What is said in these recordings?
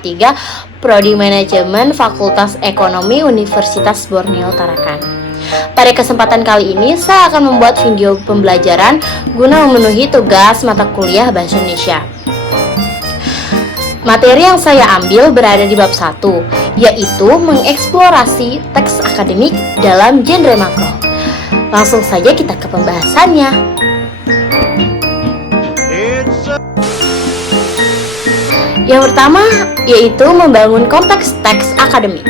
3 Prodi Manajemen Fakultas Ekonomi Universitas Borneo Tarakan. Pada kesempatan kali ini saya akan membuat video pembelajaran guna memenuhi tugas mata kuliah Bahasa Indonesia. Materi yang saya ambil berada di bab 1, yaitu mengeksplorasi teks akademik dalam genre makro. Langsung saja kita ke pembahasannya. Yang pertama yaitu membangun konteks teks akademik.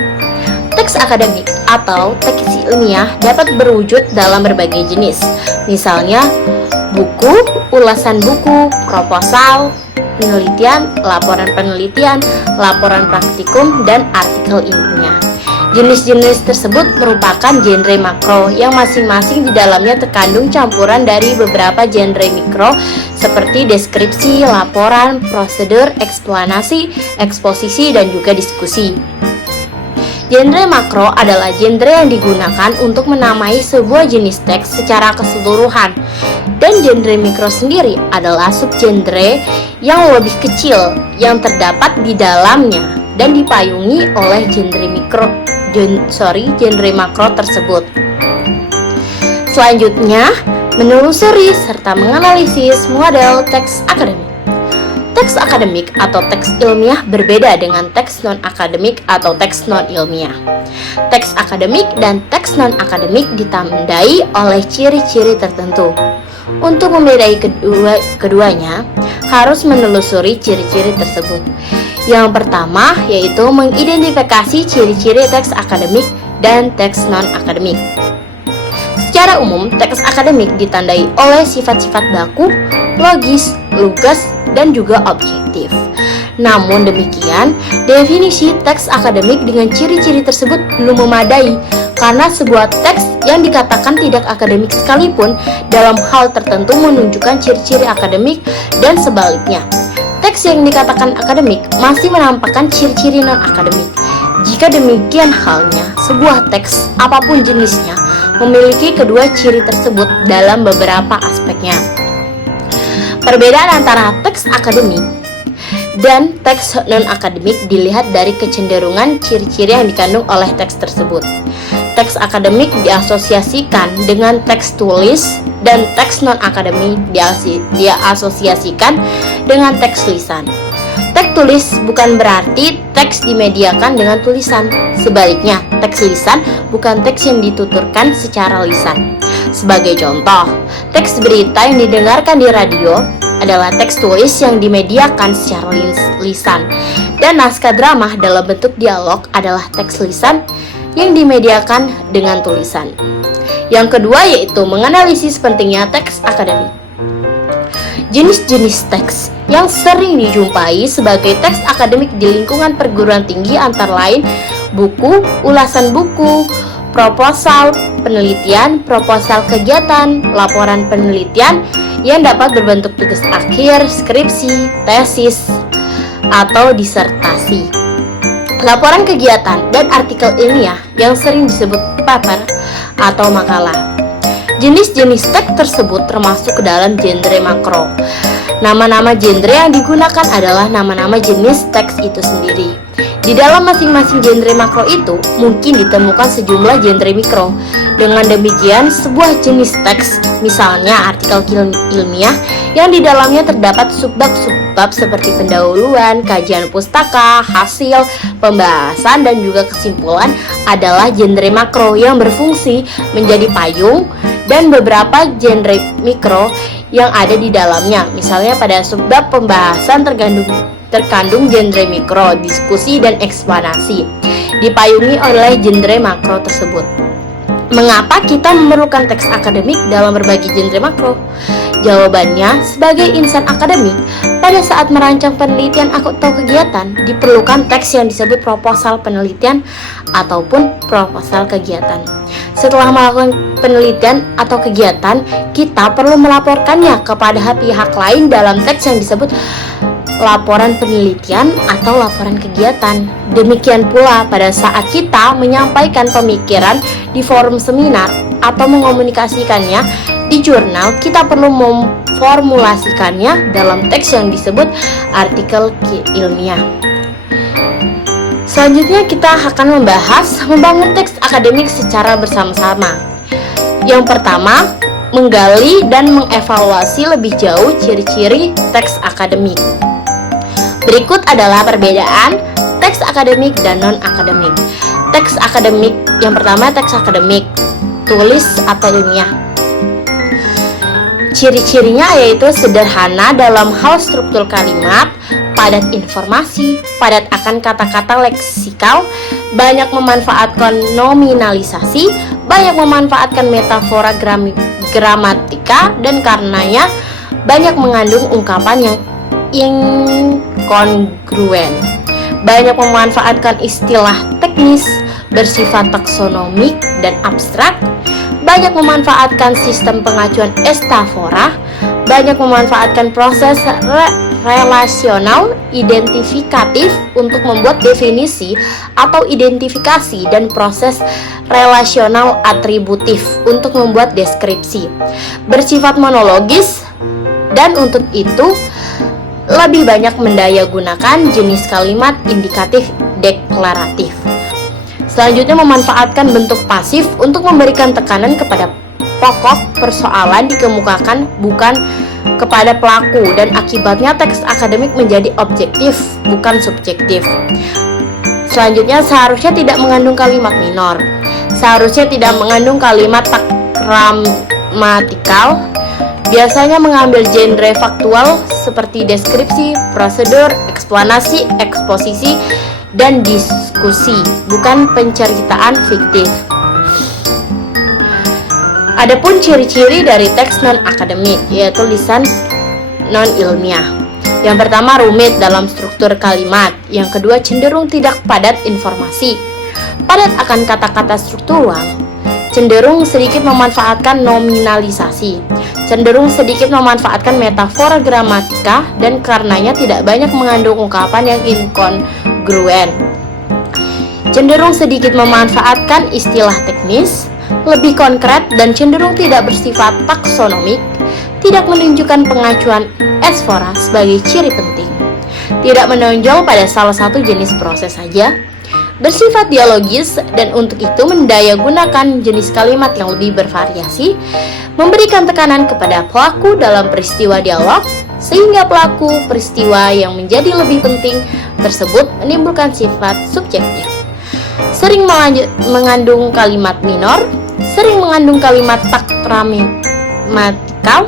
Teks akademik atau teks ilmiah dapat berwujud dalam berbagai jenis, misalnya buku, ulasan buku, proposal, penelitian, laporan praktikum, dan artikel ilmiah. Jenis-jenis tersebut merupakan genre makro yang masing-masing di dalamnya terkandung campuran dari beberapa genre mikro seperti deskripsi, laporan, prosedur, eksplanasi, eksposisi, dan juga diskusi. Genre makro adalah genre yang digunakan untuk menamai sebuah jenis teks secara keseluruhan, dan genre mikro sendiri adalah subgenre yang lebih kecil yang terdapat di dalamnya dan dipayungi oleh genre makro tersebut. Selanjutnya, menelusuri serta menganalisis model teks akademik. Teks akademik atau teks ilmiah berbeda dengan teks non-akademik atau teks non-ilmiah. Teks akademik dan teks non-akademik ditandai oleh ciri-ciri tertentu. Untuk membedai keduanya, harus menelusuri ciri-ciri tersebut. Yang pertama yaitu mengidentifikasi ciri-ciri teks akademik dan teks non-akademik. Secara umum, teks akademik ditandai oleh sifat-sifat baku, logis, lugas, dan juga objektif. Namun demikian, definisi teks akademik dengan ciri-ciri tersebut belum memadai, karena sebuah teks yang dikatakan tidak akademik sekalipun dalam hal tertentu menunjukkan ciri-ciri akademik dan sebaliknya. Teks yang dikatakan akademik masih menampakkan ciri-ciri non-akademik. Jika demikian halnya, sebuah teks apapun jenisnya memiliki kedua ciri tersebut dalam beberapa aspeknya. Perbedaan antara teks akademik dan teks non-akademik dilihat dari kecenderungan ciri-ciri yang dikandung oleh teks tersebut. Teks akademik diasosiasikan dengan teks tulis dan teks non-akademik diasosiasikan dengan teks lisan. Teks tulis bukan berarti teks dimediakan dengan tulisan. Sebaliknya, teks lisan bukan teks yang dituturkan secara lisan. Sebagai contoh, teks berita yang didengarkan di radio adalah teks tulis yang dimediakan secara lisan, dan naskah drama dalam bentuk dialog adalah teks lisan yang dimediakan dengan tulisan. Yang kedua yaitu menganalisis pentingnya teks akademik. Jenis-jenis teks yang sering dijumpai sebagai teks akademik di lingkungan perguruan tinggi antara lain buku, ulasan buku, proposal penelitian, proposal kegiatan, laporan penelitian yang dapat berbentuk tugas akhir, skripsi, tesis, atau disertasi, laporan kegiatan, dan artikel ilmiah yang sering disebut paper atau makalah. Jenis-jenis teks tersebut termasuk ke dalam genre makro. Nama-nama genre yang digunakan adalah nama-nama jenis teks itu sendiri. Di dalam masing-masing genre makro itu mungkin ditemukan sejumlah genre mikro. Dengan demikian, sebuah jenis teks, misalnya artikel ilmiah, yang di dalamnya terdapat subbab-subbab seperti pendahuluan, kajian pustaka, hasil, pembahasan, dan juga kesimpulan adalah genre makro yang berfungsi menjadi payung dan beberapa genre mikro yang ada di dalamnya. Misalnya pada subbab pembahasan terkandung genre mikro, diskusi, dan eksplanasi, dipayungi oleh genre makro tersebut. Mengapa kita memerlukan teks akademik dalam berbagai genre makro? Jawabannya, sebagai insan akademik, pada saat merancang penelitian atau kegiatan, diperlukan teks yang disebut proposal penelitian ataupun proposal kegiatan. Setelah melakukan penelitian atau kegiatan, kita perlu melaporkannya kepada pihak lain dalam teks yang disebut laporan penelitian atau laporan kegiatan. Demikian pula pada saat kita menyampaikan pemikiran di forum seminar atau mengomunikasikannya di jurnal, kita perlu memformulasikannya dalam teks yang disebut artikel ilmiah. Selanjutnya kita akan membahas membangun teks akademik secara bersama-sama. Yang pertama, menggali dan mengevaluasi lebih jauh ciri-ciri teks akademik. Berikut adalah perbedaan teks akademik dan non-akademik. Teks akademik, yang pertama teks akademik, tulis atau ilmiah. Ciri-cirinya yaitu sederhana dalam hal struktur kalimat, padat informasi, padat akan kata-kata leksikal, banyak memanfaatkan nominalisasi, banyak memanfaatkan metafora gramatika, dan karenanya banyak mengandung ungkapan yang inkongruen. Banyak memanfaatkan istilah teknis, bersifat taksonomik dan abstrak, banyak memanfaatkan sistem pengacuan estafora, banyak memanfaatkan proses relasional identifikatif untuk membuat definisi atau identifikasi, dan proses relasional atributif untuk membuat deskripsi, bersifat monologis, dan untuk itu lebih banyak mendayagunakan jenis kalimat indikatif deklaratif. Selanjutnya, memanfaatkan bentuk pasif untuk memberikan tekanan kepada pokok persoalan dikemukakan, bukan kepada pelaku, dan akibatnya teks akademik menjadi objektif, bukan subjektif. Selanjutnya, seharusnya tidak mengandung kalimat minor. Seharusnya tidak mengandung kalimat gramatikal. Biasanya mengambil genre faktual seperti deskripsi, prosedur, eksplanasi, eksposisi, dan diskusi, bukan penceritaan fiktif. Adapun ciri-ciri dari teks non-akademik, yaitu lisan non-ilmiah. Yang pertama, rumit dalam struktur kalimat. Yang kedua, cenderung tidak padat informasi, padat akan kata-kata struktural, cenderung sedikit memanfaatkan nominalisasi, cenderung sedikit memanfaatkan metafora gramatika, dan karenanya tidak banyak mengandung ungkapan yang inkongruen, cenderung sedikit memanfaatkan istilah teknis, lebih konkret, dan cenderung tidak bersifat taksonomik, tidak menunjukkan pengacuan estafora sebagai ciri penting, tidak menonjol pada salah satu jenis proses saja, bersifat dialogis, dan untuk itu mendayagunakan jenis kalimat yang lebih bervariasi, memberikan tekanan kepada pelaku dalam peristiwa dialog, sehingga pelaku peristiwa yang menjadi lebih penting tersebut menimbulkan sifat subjektif, sering mengandung kalimat minor, sering mengandung kalimat gramatikal,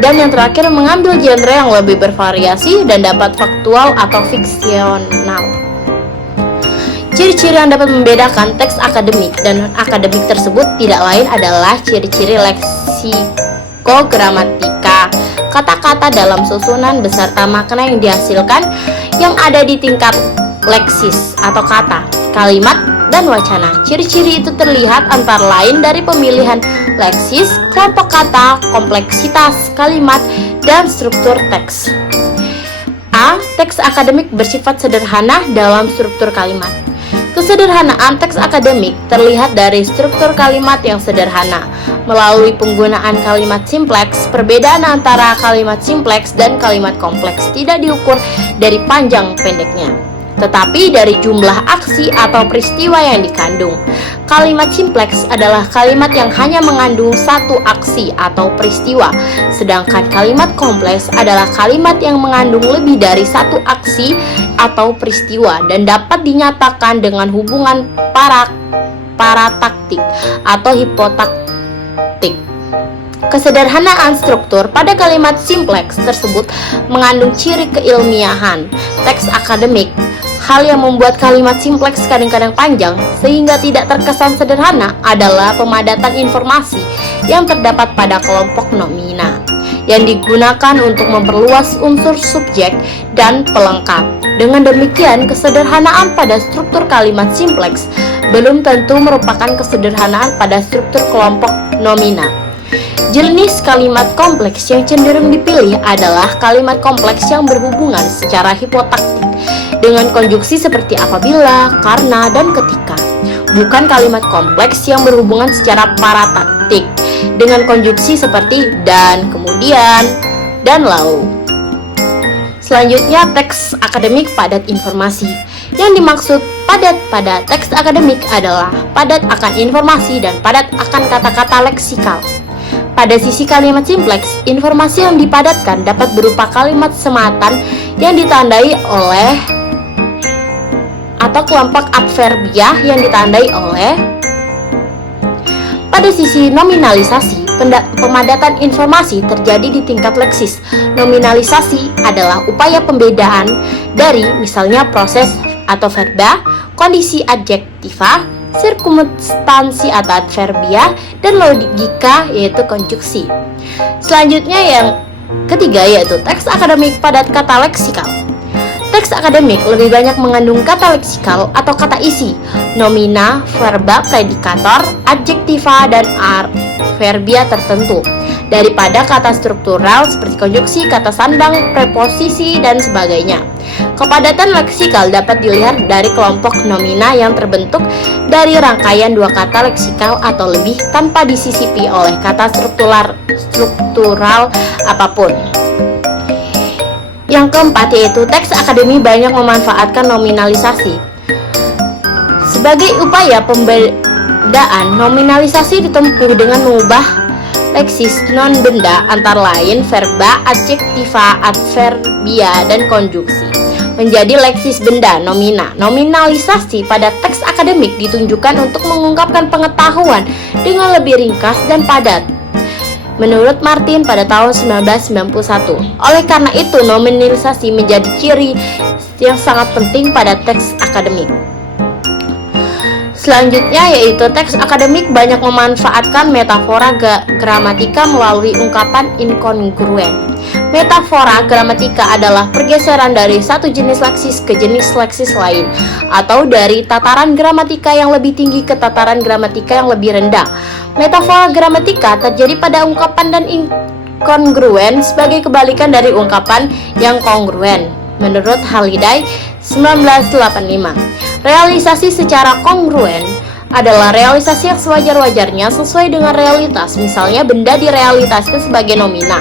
dan yang terakhir mengambil genre yang lebih bervariasi dan dapat faktual atau fiksional. Ciri-ciri yang dapat membedakan teks akademik dan non-akademik tersebut tidak lain adalah ciri-ciri leksikogramatika, kata-kata dalam susunan beserta makna yang dihasilkan yang ada di tingkat leksis atau kata, kalimat, dan wacana. Ciri-ciri itu terlihat antara lain dari pemilihan leksis, kelompok kata, kompleksitas kalimat, dan struktur teks. A. Teks akademik bersifat sederhana dalam struktur kalimat. Kesederhanaan teks akademik terlihat dari struktur kalimat yang sederhana. Melalui penggunaan kalimat simpleks, perbedaan antara kalimat simpleks dan kalimat kompleks tidak diukur dari panjang pendeknya, tetapi dari jumlah aksi atau peristiwa yang dikandung. Kalimat simpleks adalah kalimat yang hanya mengandung satu aksi atau peristiwa, sedangkan kalimat kompleks adalah kalimat yang mengandung lebih dari satu aksi atau peristiwa dan dapat dinyatakan dengan hubungan parataktik atau hipotaktik. Kesederhanaan struktur pada kalimat simpleks tersebut mengandung ciri keilmiahan teks akademik. Hal yang membuat kalimat simpleks kadang-kadang panjang sehingga tidak terkesan sederhana adalah pemadatan informasi yang terdapat pada kelompok nomina yang digunakan untuk memperluas unsur subjek dan pelengkap. Dengan demikian, kesederhanaan pada struktur kalimat simpleks belum tentu merupakan kesederhanaan pada struktur kelompok nomina. Jenis kalimat kompleks yang cenderung dipilih adalah kalimat kompleks yang berhubungan secara hipotaktik dengan konjuksi seperti apabila, karena, dan ketika. Bukan kalimat kompleks yang berhubungan secara parataktik dengan konjuksi seperti dan, kemudian, dan lalu. Selanjutnya, teks akademik padat informasi. Yang dimaksud padat pada teks akademik adalah padat akan informasi dan padat akan kata-kata leksikal. Pada sisi kalimat simpleks, informasi yang dipadatkan dapat berupa kalimat sematan yang ditandai oleh atau kelompok adverbial yang ditandai oleh. Pada sisi nominalisasi, pemadatan informasi terjadi di tingkat leksis. Nominalisasi adalah upaya pembedaan dari misalnya proses atau verba, kondisi adjektiva, sirkumstansi atau adverbia, dan logika yaitu konjuksi. Selanjutnya yang ketiga yaitu teks akademik padat kata leksikal. Teks akademik lebih banyak mengandung kata leksikal atau kata isi, nomina, verba, predikator, adjektiva, dan adverbia tertentu daripada kata struktural seperti konjuksi, kata sandang, preposisi, dan sebagainya. Kepadatan leksikal dapat dilihat dari kelompok nomina yang terbentuk dari rangkaian dua kata leksikal atau lebih tanpa disisipi oleh kata struktural apapun. Yang keempat yaitu teks akademik banyak memanfaatkan nominalisasi. Sebagai upaya pembedaan, nominalisasi ditempuh dengan mengubah leksis non-benda antara lain verba, adjektiva, adverbia, dan konjuksi menjadi leksis benda nomina. Nominalisasi pada teks akademik ditunjukkan untuk mengungkapkan pengetahuan dengan lebih ringkas dan padat. Menurut Martin pada tahun 1991. Oleh karena itu, nominalisasi menjadi ciri yang sangat penting pada teks akademik. Selanjutnya yaitu teks akademik banyak memanfaatkan metafora gramatika melalui ungkapan inkongruen. Metafora gramatika adalah pergeseran dari satu jenis leksis ke jenis leksis lain, atau dari tataran gramatika yang lebih tinggi ke tataran gramatika yang lebih rendah. Metafora gramatika terjadi pada ungkapan dan inkongruen sebagai kebalikan dari ungkapan yang kongruen. Menurut Halliday 1985, realisasi secara kongruen adalah realisasi yang sewajar-wajarnya sesuai dengan realitas. Misalnya benda direalisasikan sebagai nomina,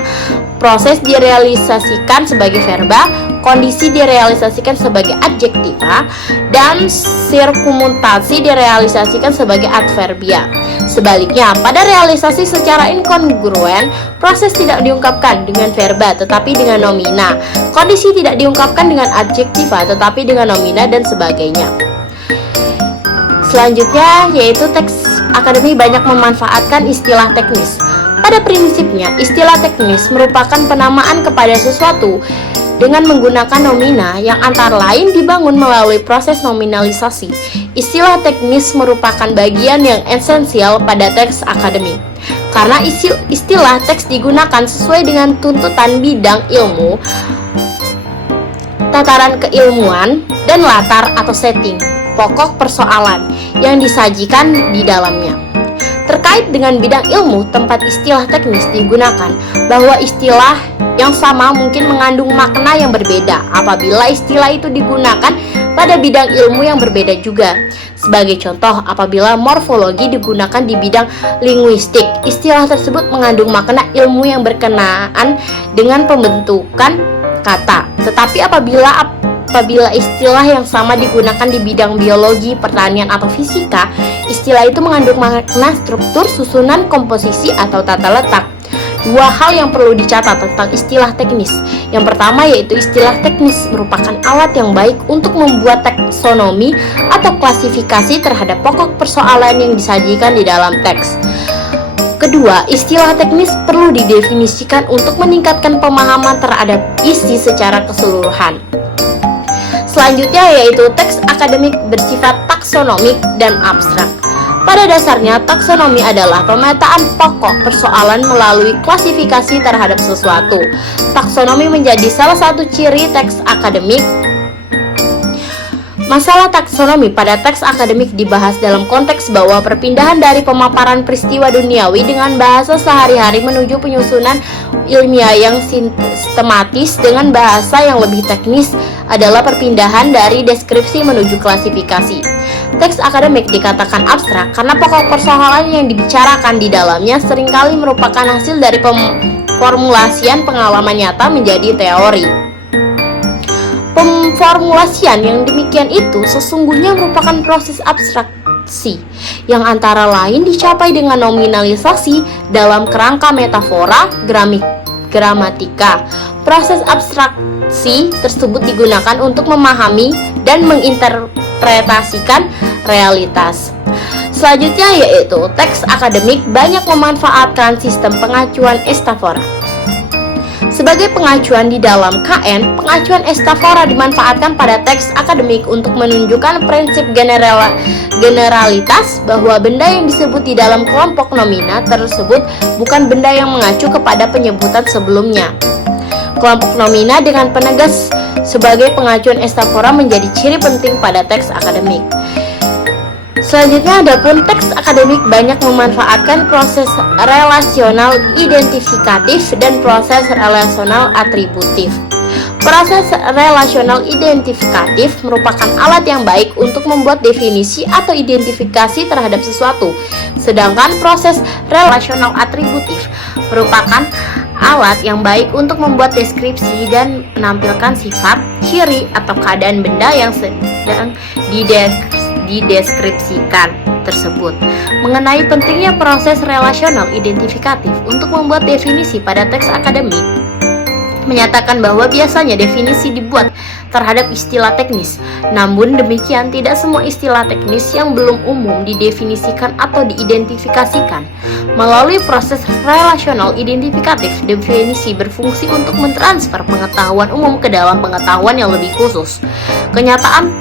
proses direalisasikan sebagai verba, kondisi direalisasikan sebagai adjektiva, dan sirkumstasi direalisasikan sebagai adverbia. Sebaliknya, pada realisasi secara inkongruen, proses tidak diungkapkan dengan verba tetapi dengan nomina, kondisi tidak diungkapkan dengan adjektiva tetapi dengan nomina, dan sebagainya. Selanjutnya yaitu teks akademik banyak memanfaatkan istilah teknis. Pada prinsipnya, istilah teknis merupakan penamaan kepada sesuatu dengan menggunakan nomina yang antara lain dibangun melalui proses nominalisasi. Istilah teknis merupakan bagian yang esensial pada teks akademik. Karena istilah teks digunakan sesuai dengan tuntutan bidang ilmu, tataran keilmuan, dan latar atau setting pokok persoalan yang disajikan di dalamnya. Terkait dengan bidang ilmu tempat istilah teknis digunakan, bahwa istilah yang sama mungkin mengandung makna yang berbeda apabila istilah itu digunakan pada bidang ilmu yang berbeda juga. Sebagai contoh, apabila morfologi digunakan di bidang linguistik, istilah tersebut mengandung makna ilmu yang berkenaan dengan pembentukan kata. Tetapi apabila istilah yang sama digunakan di bidang biologi, pertanian, atau fisika, istilah itu mengandung makna struktur, susunan, komposisi, atau tata letak. Dua hal yang perlu dicatat tentang istilah teknis. Yang pertama yaitu istilah teknis merupakan alat yang baik untuk membuat taksonomi atau klasifikasi terhadap pokok persoalan yang disajikan di dalam teks. Kedua, istilah teknis perlu didefinisikan untuk meningkatkan pemahaman terhadap isi secara keseluruhan. Selanjutnya yaitu teks akademik bersifat taksonomik dan abstrak. Pada dasarnya, taksonomi adalah pemetaan pokok persoalan melalui klasifikasi terhadap sesuatu. Taksonomi menjadi salah satu ciri teks akademik. Masalah taksonomi pada teks akademik dibahas dalam konteks bahwa perpindahan dari pemaparan peristiwa duniawi dengan bahasa sehari-hari menuju penyusunan ilmiah yang sistematis dengan bahasa yang lebih teknis adalah perpindahan dari deskripsi menuju klasifikasi. Teks akademik dikatakan abstrak karena pokok persoalan yang dibicarakan di dalamnya seringkali merupakan hasil dari formulasian pengalaman nyata menjadi teori. Pemformulasian yang demikian itu sesungguhnya merupakan proses abstraksi yang antara lain dicapai dengan nominalisasi dalam kerangka metafora gramatika. Proses abstraksi tersebut digunakan untuk memahami dan menginterpretasikan realitas. Selanjutnya yaitu teks akademik banyak memanfaatkan sistem pengacuan estafora. Sebagai pengacuan di dalam KN, pengacuan estafora dimanfaatkan pada teks akademik untuk menunjukkan prinsip generalitas bahwa benda yang disebut di dalam kelompok nomina tersebut bukan benda yang mengacu kepada penyebutan sebelumnya. Kelompok nomina dengan penegas sebagai pengacuan estafora menjadi ciri penting pada teks akademik. Selanjutnya, adapun teks akademik banyak memanfaatkan proses relasional identifikatif dan proses relasional atributif. Proses relasional identifikatif merupakan alat yang baik untuk membuat definisi atau identifikasi terhadap sesuatu, sedangkan proses relasional atributif merupakan alat yang baik untuk membuat deskripsi dan menampilkan sifat, ciri, atau keadaan benda yang sedang dideskripsikan tersebut. Mengenai pentingnya proses relasional identifikatif untuk membuat definisi pada teks akademik, menyatakan bahwa biasanya definisi dibuat terhadap istilah teknis. Namun demikian, tidak semua istilah teknis yang belum umum didefinisikan atau diidentifikasikan. Melalui proses relasional identifikatif, definisi berfungsi untuk mentransfer pengetahuan umum ke dalam pengetahuan yang lebih khusus. Kenyataan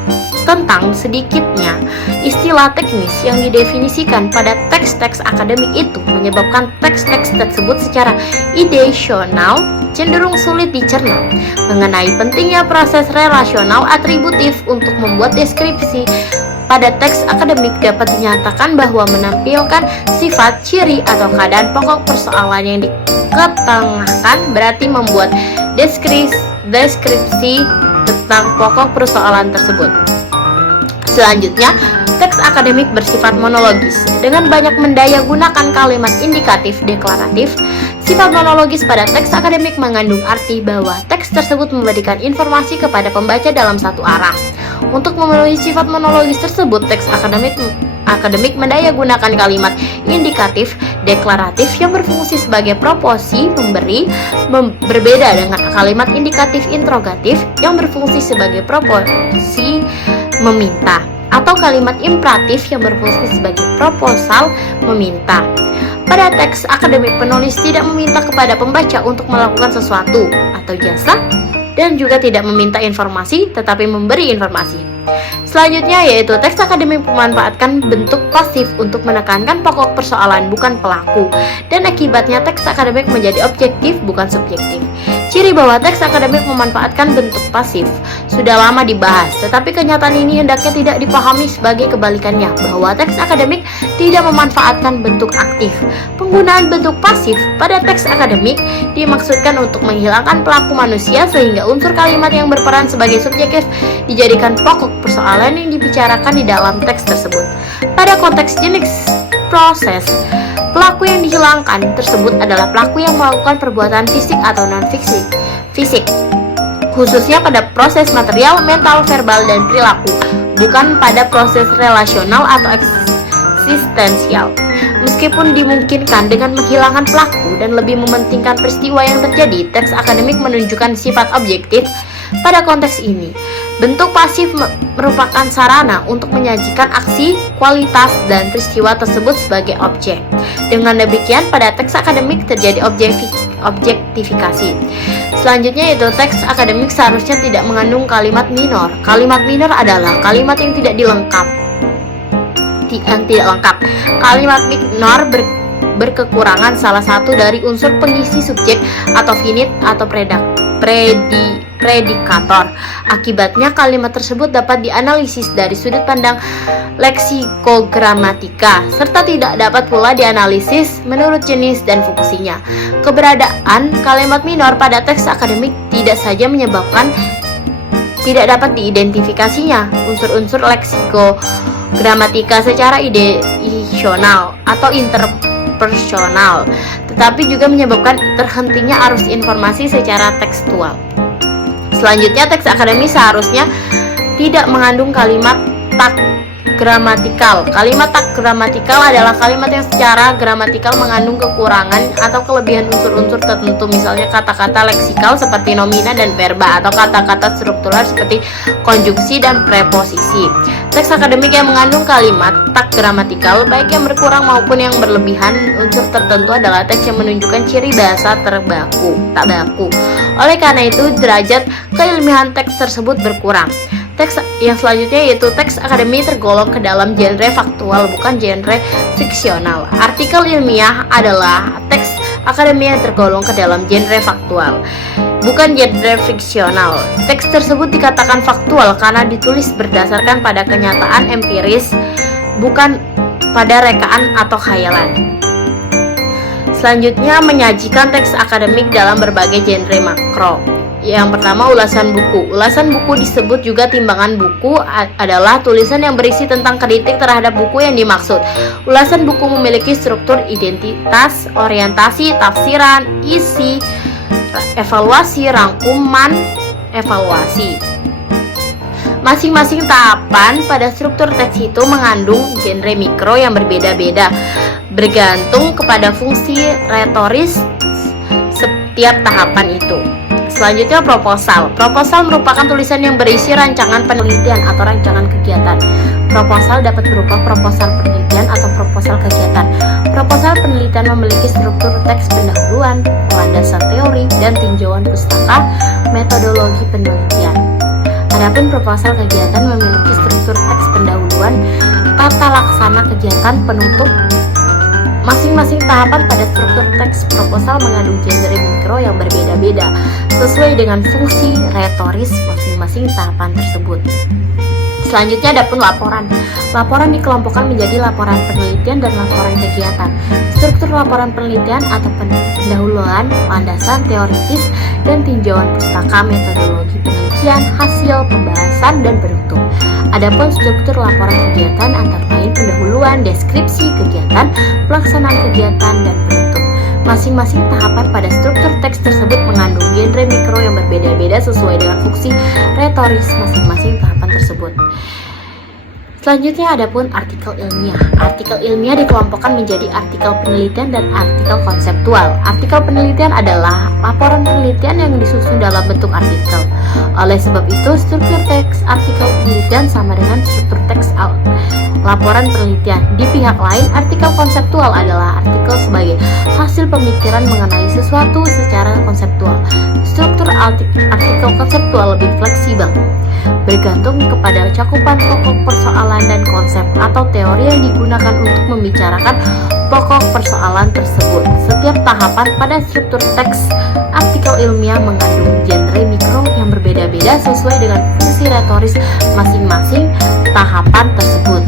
tentang sedikitnya istilah teknis yang didefinisikan pada teks-teks akademik itu menyebabkan teks-teks tersebut secara ideasional cenderung sulit dicerna. Mengenai pentingnya proses relasional atributif untuk membuat deskripsi pada teks akademik dapat dinyatakan bahwa menampilkan sifat, ciri, atau keadaan pokok persoalan yang diketengahkan berarti membuat deskripsi tentang pokok persoalan tersebut. Selanjutnya, teks akademik bersifat monologis. Dengan banyak mendaya gunakan kalimat indikatif deklaratif, sifat monologis pada teks akademik mengandung arti bahwa teks tersebut memberikan informasi kepada pembaca dalam satu arah. Untuk memenuhi sifat monologis tersebut, teks akademik mendaya gunakan kalimat indikatif deklaratif yang berfungsi sebagai proposi memberi, berbeda dengan kalimat indikatif interrogatif yang berfungsi sebagai proposi meminta, atau kalimat imperatif yang berfungsi sebagai proposal meminta. Pada teks akademik, penulis tidak meminta kepada pembaca untuk melakukan sesuatu atau jasa, dan juga tidak meminta informasi tetapi memberi informasi. Selanjutnya yaitu teks akademik memanfaatkan bentuk pasif untuk menekankan pokok persoalan bukan pelaku, dan akibatnya teks akademik menjadi objektif bukan subjektif. Ciri bahwa teks akademik memanfaatkan bentuk pasif sudah lama dibahas, tetapi kenyataan ini hendaknya tidak dipahami sebagai kebalikannya, bahwa teks akademik tidak memanfaatkan bentuk aktif. Penggunaan bentuk pasif pada teks akademik dimaksudkan untuk menghilangkan pelaku manusia sehingga unsur kalimat yang berperan sebagai subjektif dijadikan pokok persoalan yang dibicarakan di dalam teks tersebut. Pada konteks jenis proses, pelaku yang dihilangkan tersebut adalah pelaku yang melakukan perbuatan fisik atau non-fisik, khususnya pada proses material, mental, verbal, dan perilaku, bukan pada proses relasional atau eksistensial. Meskipun dimungkinkan dengan menghilangkan pelaku dan lebih mementingkan peristiwa yang terjadi, teks akademik menunjukkan sifat objektif pada konteks ini. Bentuk pasif merupakan sarana untuk menyajikan aksi, kualitas, dan peristiwa tersebut sebagai objek. Dengan demikian, pada teks akademik terjadi objektifikasi. Selanjutnya yaitu teks akademik seharusnya tidak mengandung kalimat minor. Kalimat minor adalah kalimat yang tidak lengkap. Kalimat minor berkekurangan salah satu dari unsur pengisi subjek atau finit atau predikator. Akibatnya kalimat tersebut dapat dianalisis dari sudut pandang leksikogramatika serta tidak dapat pula dianalisis menurut jenis dan fungsinya. Keberadaan kalimat minor pada teks akademik tidak saja menyebabkan tidak dapat diidentifikasinya unsur-unsur leksikogramatika secara ideasional atau interpersonal, tetapi juga menyebabkan terhentinya arus informasi secara tekstual. Selanjutnya, teks akademis seharusnya tidak mengandung kalimat tak gramatikal. Kalimat tak gramatikal adalah kalimat yang secara gramatikal mengandung kekurangan atau kelebihan unsur-unsur tertentu, misalnya kata-kata leksikal seperti nomina dan verba, atau kata-kata struktural seperti konjungsi dan preposisi. Teks akademik yang mengandung kalimat tak gramatikal, baik yang berkurang maupun yang berlebihan unsur tertentu, adalah teks yang menunjukkan ciri bahasa tak baku. Oleh karena itu, derajat keilmiahan teks tersebut berkurang. Teks yang selanjutnya yaitu teks akademik tergolong ke dalam genre faktual, bukan genre fiksional. Artikel ilmiah adalah teks akademik yang tergolong ke dalam genre faktual, bukan genre fiksional. Teks tersebut dikatakan faktual karena ditulis berdasarkan pada kenyataan empiris, bukan pada rekaan atau khayalan. Selanjutnya, menyajikan teks akademik dalam berbagai genre makro. Yang pertama, ulasan buku. Ulasan buku disebut juga timbangan buku, adalah tulisan yang berisi tentang kritik terhadap buku yang dimaksud. Ulasan buku memiliki struktur identitas, orientasi, tafsiran, isi, evaluasi, rangkuman, evaluasi. Masing-masing tahapan pada struktur teks itu mengandung genre mikro yang berbeda-beda, bergantung kepada fungsi retoris setiap tahapan itu. Selanjutnya, proposal. Proposal merupakan tulisan yang berisi rancangan penelitian atau rancangan kegiatan. Proposal dapat berupa proposal penelitian atau proposal kegiatan. Proposal penelitian memiliki struktur teks pendahuluan, landasan teori, dan tinjauan pustaka, metodologi penelitian. Adapun proposal kegiatan memiliki struktur teks pendahuluan, tata laksana kegiatan, penutup. Masing-masing tahapan pada struktur teks proposal mengandung genre mikro yang berbeda-beda sesuai dengan fungsi retoris masing-masing tahapan tersebut. Selanjutnya, ada pun laporan. Laporan dikelompokkan menjadi laporan penelitian dan laporan kegiatan. Struktur laporan penelitian atau pendahuluan, landasan teoritis, dan tinjauan pustaka, metodologi penelitian, hasil pembahasan, dan penutup. Adapun struktur laporan kegiatan antara lain pendahuluan, deskripsi kegiatan, pelaksanaan kegiatan, dan penutup. Masing-masing tahapan pada struktur teks tersebut mengandung genre mikro yang berbeda-beda sesuai dengan fungsi retoris masing-masing tahapan tersebut. Selanjutnya, adapun artikel ilmiah. Artikel ilmiah dikelompokkan menjadi artikel penelitian dan artikel konseptual. Artikel penelitian adalah laporan penelitian yang disusun dalam bentuk artikel. Oleh sebab itu, struktur teks artikel penelitian sama dengan struktur teks laporan penelitian. Di pihak lain, artikel konseptual adalah artikel sebagai hasil pemikiran mengenai sesuatu secara konseptual. Struktur artikel konseptual lebih fleksibel, bergantung kepada cakupan pokok persoalan dan konsep atau teori yang digunakan untuk membicarakan pokok persoalan tersebut. Setiap tahapan pada struktur teks artikel ilmiah mengandung genre mikro yang berbeda-beda sesuai dengan fungsi retoris masing-masing tahapan tersebut.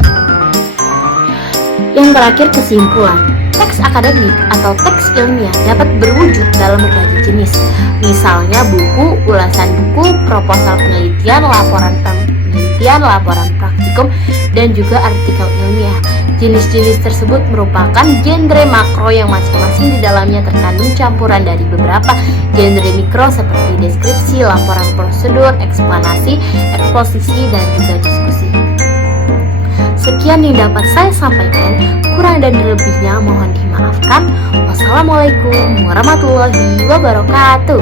Yang terakhir, kesimpulan. Teks akademik atau teks ilmiah dapat berwujud dalam berbagai jenis, misalnya buku, ulasan buku, proposal penelitian, laporan penelitian, laporan praktikum, dan juga artikel ilmiah. Jenis-jenis tersebut merupakan genre makro yang masing-masing di dalamnya terkandung campuran dari beberapa genre mikro seperti deskripsi, laporan prosedur, eksplanasi, eksposisi, dan juga diskusi. Sekian yang dapat saya sampaikan, kurang dan lebihnya mohon dimaafkan. Wassalamualaikum warahmatullahi wabarakatuh.